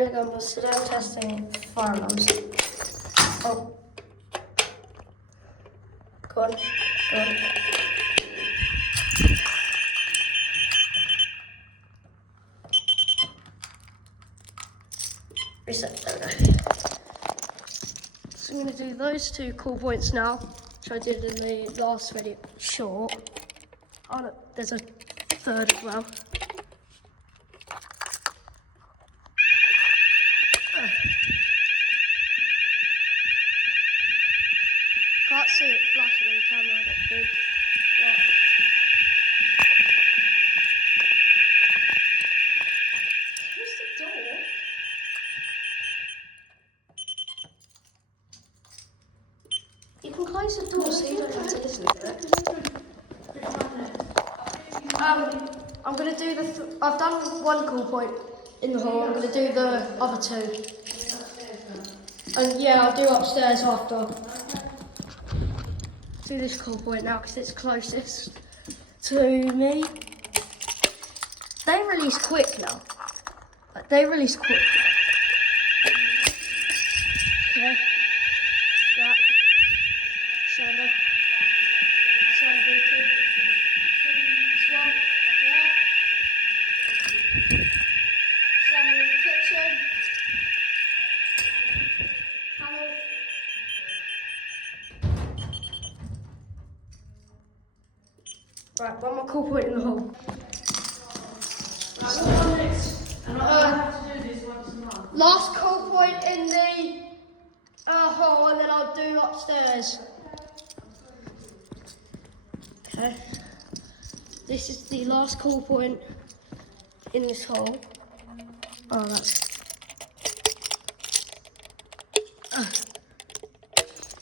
you again was today I'm testing fire alarms. Oh. Go on. Reset, there we go. So I'm going to do those two cool points now, which I did in the last video. Short. Oh look, there's a third as well. Can't see it flashing on camera, I don't think. Wow. Where's the door? You can close the door so you don't have to listen to it. I'm going to do I've done one cool point in the hall, I'm going to do the other two. And yeah, I'll do upstairs after. Do this cool point now because it's closest to me. They release quick now. Like, they release quick. Okay. That. Cylinder. Cylinder. This one. Right there. Cylinder in the kitchen. Panel. Right, one more cool point in the hall. Last cool point in the hall, and then I'll do upstairs. Okay. This is the last cool point in this hole. Oh, that's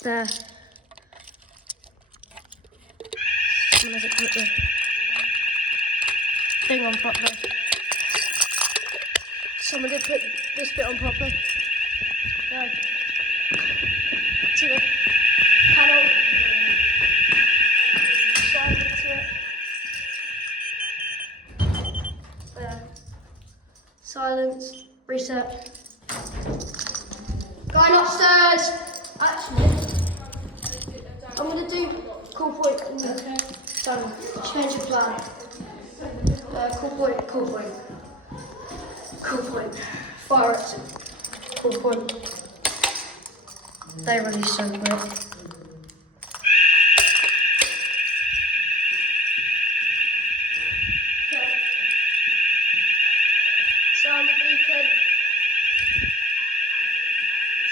there. Someone hasn't put the thing on properly. Someone did put this bit on properly. Go to the panel. Slide into it. There. Silence. Reset. Going upstairs. Actually, I'm going to do cool point. Done. Change of plan. Cool point. Cool point. Fire exit. Cool point. They release so quick. Okay. Sound the beacon.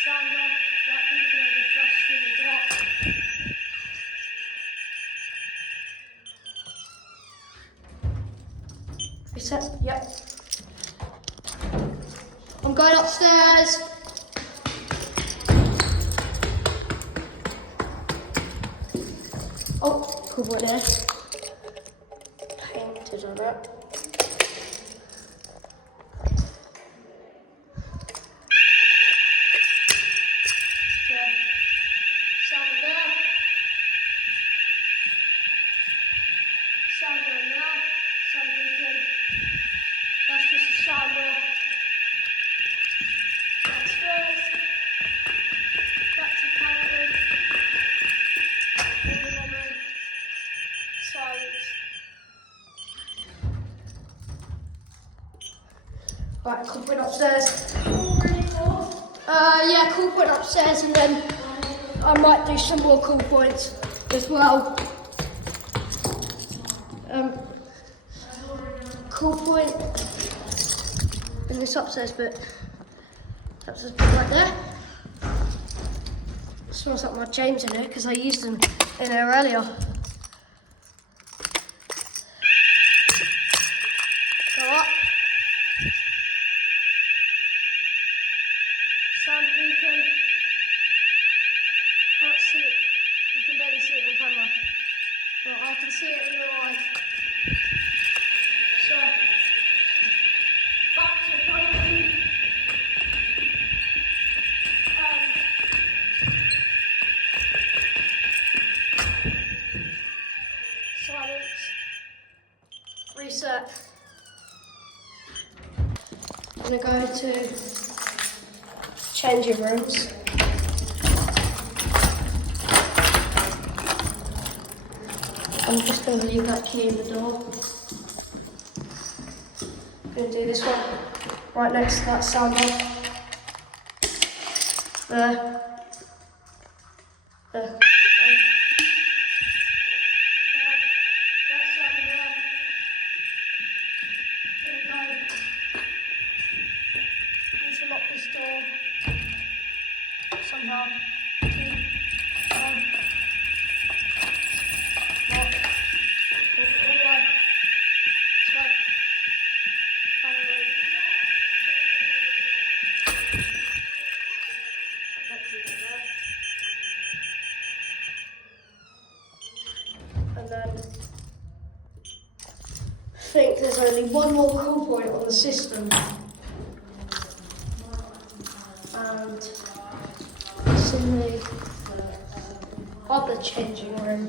Sound off. That beacon will be flashed in the dark. Reset? Yep. I'm going upstairs. Oh, cool boy there. Painted on it. Okay. Sound there. Sound going there. Sound beacon. That's just a sound off. Upstairs. Back to paneling. Silence. Right, cool point upstairs. Yeah, cool point upstairs, and then I might do some more cool points as well. Cool point in this upstairs bit. That's just right there. It smells like my chains in here because I used them in here earlier. Go up. Sound beacon. Can't see it. You can barely see it on camera. But I can see it in real life. So, back to paneling. Silence. Reset. I'm going to go to changing rooms. I'm just going to leave that key in the door. I'm going to do this one right next to that soundbar. There. There. Need to lock this door somehow. Key. Lock. All the way. This way. Final room. That key there. And then I think there's only one more cool point on the system. And it's in the other changing room.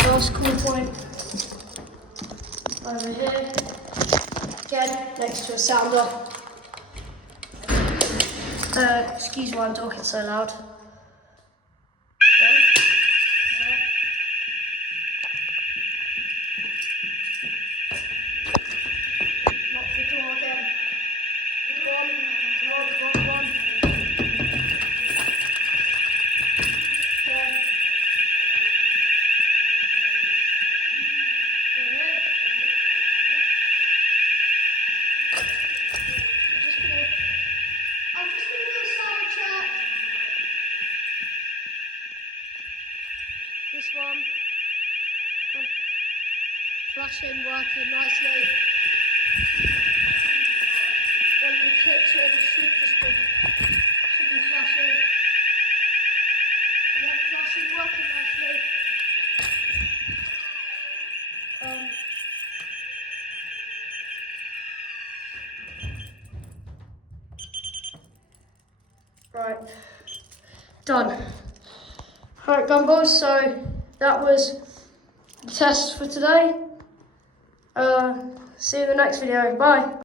Last cool point over here. Again, next to a sounder. Excuse why I'm talking so loud. Lock the door again. One. Okay. I'm just gonna do a sound check. This one. Flashing, working nicely. One of the kitchen should be flashing. Yeah, flashing, working nicely. Right, done. Alright, Gumballs, so that was the test for today. See you in the next video. Bye.